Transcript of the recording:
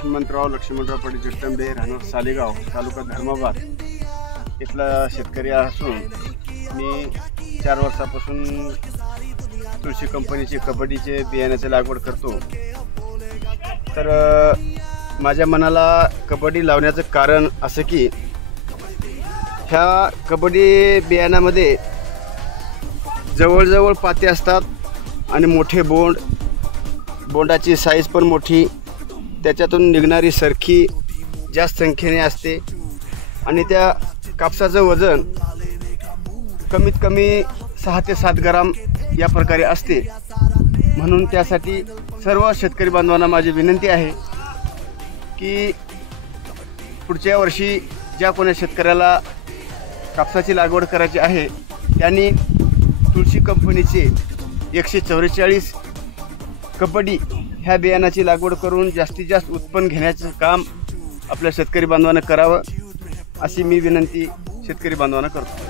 हनुमंतराव लक्ष्मणराव पटेल जगदंबे, राहणार सालेगाव, तालुका धर्माबाद इथला शेतकरी असून मी 4 वर्षापासून तुळशी कंपनीचे कबड्डीचे बियाण्याची लागवड करतो। तर माझ्या मनाला कबड्डी लावण्याचं कारण असं की ह्या कबड्डी बियाण्यामध्ये जवळजवळ पाते असतात आणि मोठे बोंडाची साईज पण मोठी, त्याच्यातून निघणारी सरखी जास्त संख्येने असते आणि त्या कापसाचं वजन कमीत कमी 6 ते 7 ग्राम या प्रकारे असते। म्हणून त्यासाठी सर्व शेतकरी बांधवांना माझी विनंती आहे की पुढच्या वर्षी ज्या कोणी शेतकऱ्याला कापसाची लागवड करायची आहे त्यांनी तुळशी कंपनीचे 144 कबड्डी ह्या बियाणाची लागवड करून जास्तीत जास्त उत्पन्न घेण्याचं काम आपल्या शेतकरी बांधवांना करावं अशी मी विनंती शेतकरी बांधवांना करतो।